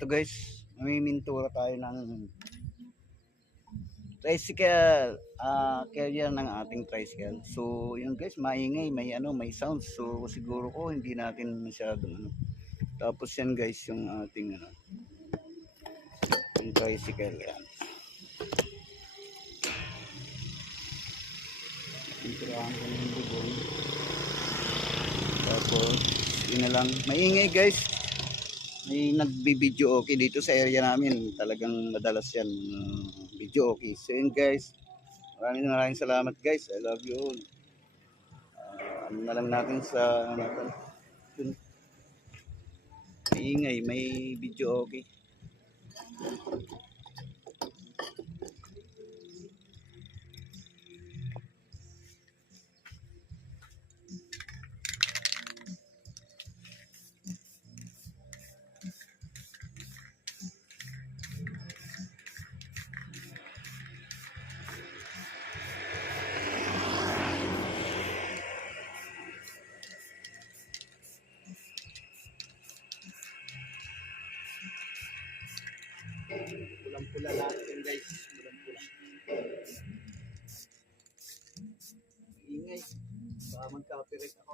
ito guys, mamimintura tayo ng tricycle, carrier ng ating tricycle. So yun guys, maingay, may sound. So siguro ko hindi natin masyadong Tapos yan guys, yung ating yung tricycle yan. Pinturahan ko ng bubong. Tapos yun na lang, maingay guys. May nagbi-video okay dito sa area namin. Talagang madalas yan video okay. So yun guys, maraming salamat guys. I love you all. Ano na lang natin sa yun. Maingay, may video okay. Pulang-pula lahat yun guys. Pulang-pula. Ingay. Baka mag-copyright ako.